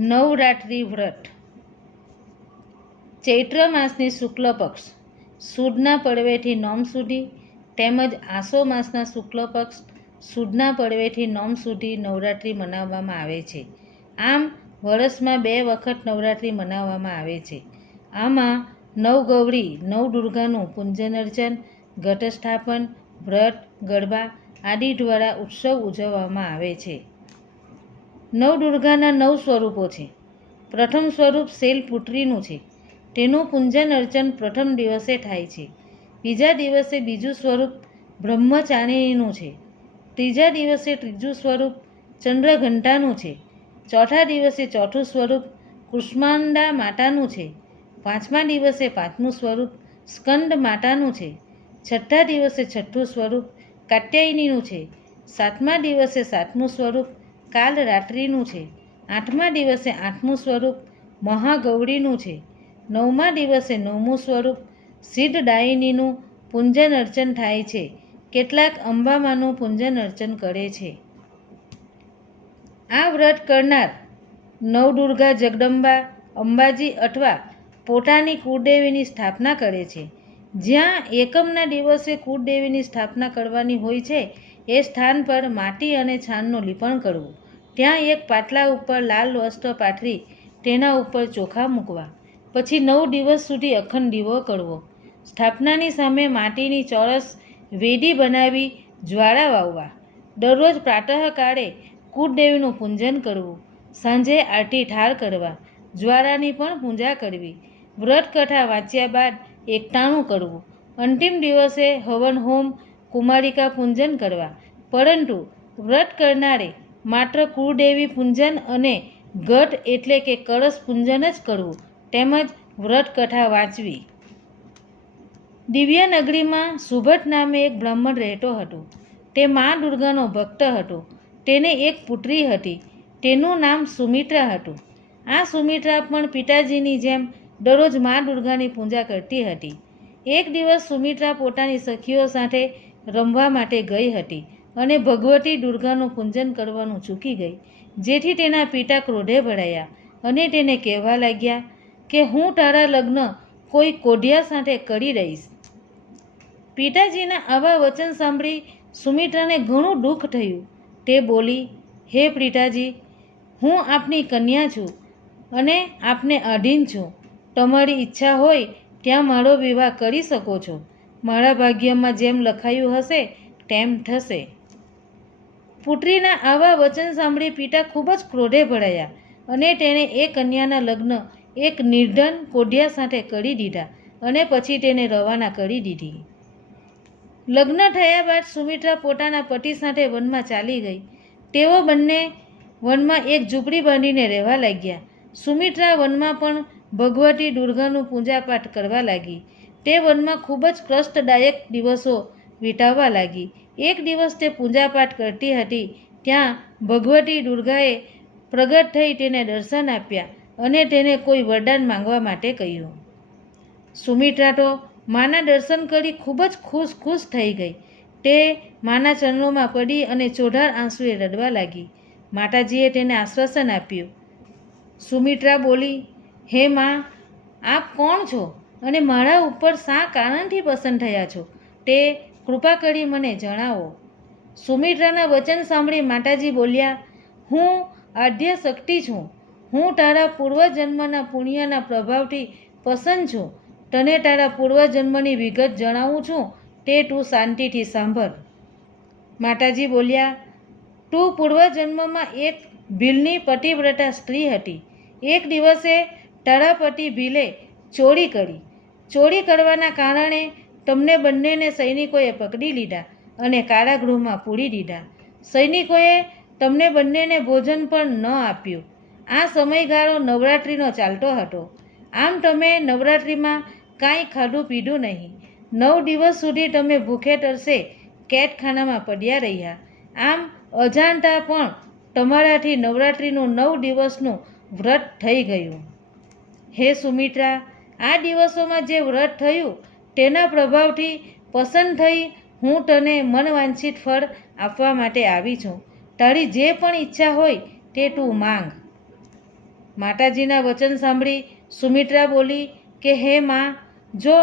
નવરાત્રિ વ્રત ચૈત્ર માસની શુક્લ પક્ષ સુદના પડવેથી નોમ સુધી તેમજ આસો માસના શુક્લ પક્ષ સુદના પડવેથી નોમ સુધી નવરાત્રિ મનાવવામાં આવે છે. આમ વર્ષમાં 2 વખત નવરાત્રિ મનાવવામાં આવે છે. આમાં નવગૌરી નવદુર્ગાનું પૂજન અર્ચન, ઘટસ્થાપન, વ્રત, ગરબા આદિ દ્વારા ઉત્સવ ઉજવવામાં આવે છે. નવદુર્ગાના 9 સ્વરૂપો છે. પ્રથમ સ્વરૂપ શૈલપુત્રીનું છે. તેનું પૂજન અર્ચન પ્રથમ દિવસે થાય છે. બીજા દિવસે બીજું સ્વરૂપ બ્રહ્મચારિણીનું છે. ત્રીજા દિવસે ત્રીજું સ્વરૂપ ચંદ્રઘંટાનું છે. ચોથા દિવસે ચોથું સ્વરૂપ કુષ્માંડા માતાનું છે. પાંચમા દિવસે પાંચમું સ્વરૂપ સ્કંદ માતાનું છે. છઠ્ઠા દિવસે છઠ્ઠું સ્વરૂપ કાત્યાયનીનું છે. સાતમા દિવસે સાતમું સ્વરૂપ કાલરાત્રિનું છે. આઠમા દિવસે આઠમું સ્વરૂપ મહાગૌરીનું છે. નવમા દિવસે નવમું સ્વરૂપ સિદ્ધદાયિનીનું પૂજન અર્ચન થાય છે. કેટલાક અંબામાનું પૂજન અર્ચન કરે છે. આ વ્રત કરનાર નવદુર્ગા જગદંબા, અંબાજી અથવા પોતાની કુળદેવીની સ્થાપના કરે છે. જ્યાં એકમના દિવસે કુળદેવીની સ્થાપના કરવાની હોય છે એ સ્થાન પર માટી અને છાણનું લીપણ કરવું. ત્યાં એક પાટલા ઉપર લાલ વસ્ત્ર પાથરી તેના ઉપર ચોખા મૂકવા. પછી 9 દિવસ સુધી અખંડ દીવો કરવો. સ્થાપનાની સામે માટીની ચોરસ વેદી બનાવી જ્વાળા વાવવા. દરરોજ પ્રાતઃકાળે કુળદેવીનું પૂજન કરવું. સાંજે આરતી ઠાર કરવા. જ્વાળાની પણ પૂજા કરવી. વ્રત કથા વાંચ્યા બાદ એકટાણું કરવું. અંતિમ દિવસે હવન હોમ કુમારિકા પૂજન કરવા. પરંતુ વ્રત કરનારે માત્ર કુળદેવી પૂજન અને ઘટ એટલે કે કળશ પૂજન જ કરવું. તેમજ વ્રત કથા વાંચવી. દિવ્યાનગરીમાં સુભટ નામે એક બ્રાહ્મણ રહેતો હતો. તે મા દુર્ગાનો ભક્ત હતો. તેને એક પુત્રી હતી. તેનું નામ સુમિત્રા હતું. આ સુમિત્રા પણ પિતાજીની જેમ દરરોજ મા દુર્ગાની પૂજા કરતી હતી. એક દિવસ સુમિત્રા પોતાની સખીઓ સાથે રમવા માટે ગઈ હતી અને ભગવતી દુર્ગાનું પૂજન કરવાનું ચૂકી ગઈ. જેથી તેના પિતા ક્રોધે ભરાયા અને તેને કહેવા લાગ્યા કે હું તારા લગ્ન કોઈ કોઢિયા સાથે કરી દઈશ. પિતાજીના આવા વચન સાંભળી સુમિત્રાને ઘણું દુઃખ થયું. તે બોલી, હે પિતાજી, હું આપની કન્યા છું અને આપને આધીન છું. તમારી ઈચ્છા હોય ત્યાં મારો વિવાહ કરી શકો છો. મારા ભાગ્યમાં જેમ લખાયું હશે તેમ થશે. પુત્રીના આવા વચન સાંભળી પિતા ખૂબ જ ક્રોધે ભરાયા અને તેણે એ કન્યાના લગ્ન એક નિર્ધન કોઢિયા સાથે કરી દીધા અને પછી તેને રવાના કરી દીધી. લગ્ન થયા બાદ સુમિત્રા પોતાના પતિ સાથે વનમાં ચાલી ગઈ. તેઓ બંને વનમાં એક ઝૂંપડી બાંધીને રહેવા લાગ્યા. સુમિત્રા વનમાં પણ ભગવતી દુર્ગાનું પૂજાપાઠ કરવા લાગી. તે વનમાં ખૂબ જ કષ્ટદાયક દિવસો વિતાવવા લાગી. એક દિવસ તે પૂજાપાઠ કરતી હતી ત્યાં ભગવતી દુર્ગાએ પ્રગટ થઈ તેને દર્શન આપ્યા અને તેને કોઈ વરદાન માંગવા માટે કહ્યું. સુમિત્રા તો માના દર્શન કરી ખૂબ જ ખુશ થઈ ગઈ. તે માના ચરણોમાં પડી અને ચોધાર આંસુએ રડવા લાગી. માતાજીએ તેને આશ્વાસન આપ્યું. સુમિત્રા બોલી, હે માં, આપ કોણ છો અને મારા ઉપર શા કારણથી પસંદ થયા છો તે કૃપા કરી મને જણાવો. સુમિત્રાના વચન સાંભળી માતાજી બોલ્યા, હું આદ્ય શક્તિ છું. હું તારા પૂર્વજન્મના પુણ્યના પ્રભાવથી પસંદ છું. તને તારા પૂર્વજન્મની વિગત જણાવું છું તે તું શાંતિથી સાંભળ. માતાજી બોલ્યા, તું પૂર્વજન્મમાં એક ભીલની પતિવ્રતા સ્ત્રી હતી. એક દિવસે તારા પતિ ભીલે ચોરી કરી. ચોરી કરવાના કારણે તમને બંનેને સૈનિકોએ પકડી લીધા અને કારાગૃહમાં પૂરી દીધા. સૈનિકોએ તમને બંનેને ભોજન પણ ન આપ્યું. આ સમયગાળો નવરાત્રિનો ચાલતો હતો. આમ તમે નવરાત્રિમાં કાંઈ ખાધું પીધું નહીં. 9 દિવસ સુધી તમે ભૂખે તરસે કેદખાનામાં પડ્યા રહ્યા. આમ અજાણતા પણ તમારાથી નવરાત્રિનું 9 દિવસનું વ્રત થઈ ગયું. હે સુમિત્રા, આ દિવસોમાં જે વ્રત થયું તેના પ્રભાવથી પસંદ થઈ હું તને મનવાંછિત ફળ આપવા માટે આવી છું. તારી જે પણ ઈચ્છા હોય તે તું માંગ. માતાજીના વચન સાંભળી સુમિત્રા બોલી કે હે માં, જો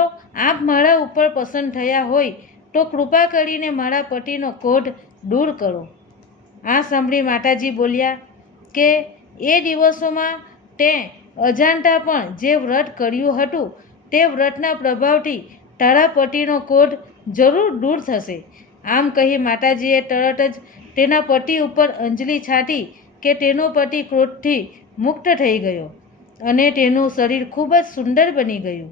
આપ મારા ઉપર પસંદ થયા હોય તો કૃપા કરીને મારા પતિનો ક્રોધ દૂર કરો. આ સાંભળી માતાજી બોલ્યા કે એ દિવસોમાં તે અજાણતા પણ જે વ્રત કર્યું હતું તે વ્રતના પ્રભાવથી તારા પતિનો ક્રોધ જરૂર દૂર થશે. આમ કહી માતાજીએ તરત જ તેના પતિ ઉપર અંજલિ છાંટી કે તેનો પતિ ક્રોધથી મુક્ત થઈ ગયો અને તેનું શરીર ખૂબ જ સુંદર બની ગયું.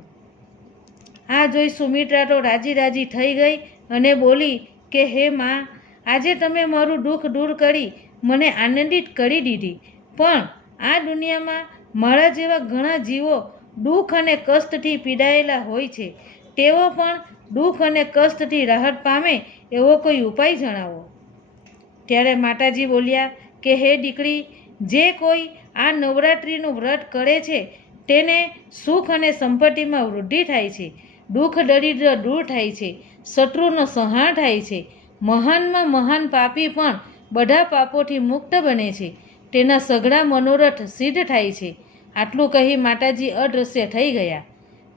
આ જોઈ સુમિત્રા તો રાજી રાજી થઈ ગઈ અને બોલી કે હે માં, આજે તમે મારું દુઃખ દૂર કરી મને આનંદિત કરી દીધી. પણ આ દુનિયામાં મારા જેવા ઘણા જીવો દુઃખ અને કષ્ટથી પીડાયેલા હોય છે. તેઓ પણ દુઃખ અને કષ્ટથી રાહત પામે એવો કોઈ ઉપાય જણાવો. ત્યારે માતાજી બોલ્યા કે હે દીકરી, જે કોઈ આ નવરાત્રિનું વ્રત કરે છે તેને સુખ અને સંપત્તિમાં વૃદ્ધિ થાય છે, દુઃખ દરિદ્ર દૂર થાય છે, શત્રુનો સંહાર થાય છે, મહાનમાં મહાન પાપી પણ બધા પાપોથી મુક્ત બને છે, તેના સઘળા મનોરથ સિદ્ધ થાય છે. આટલું કહી માતાજી અદૃશ્ય થઈ ગયા.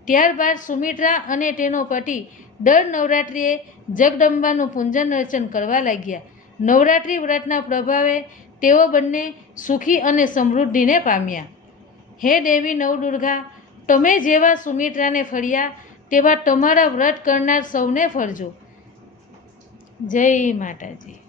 ત્યારબાદ સુમિત્રા અને તેનો પતિ દર નવરાત્રિએ જગદંબાનું પૂજન અર્ચન કરવા લાગ્યા. નવરાત્રિ વ્રતના પ્રભાવે તેઓ બંને સુખી અને સમૃદ્ધિને પામ્યા. હે દેવી નવદુર્ગા, તમે જેવા સુમિત્રાને ફળ્યા તેવા તમારા વ્રત કરનાર સૌને ફળજો. જય માતાજી.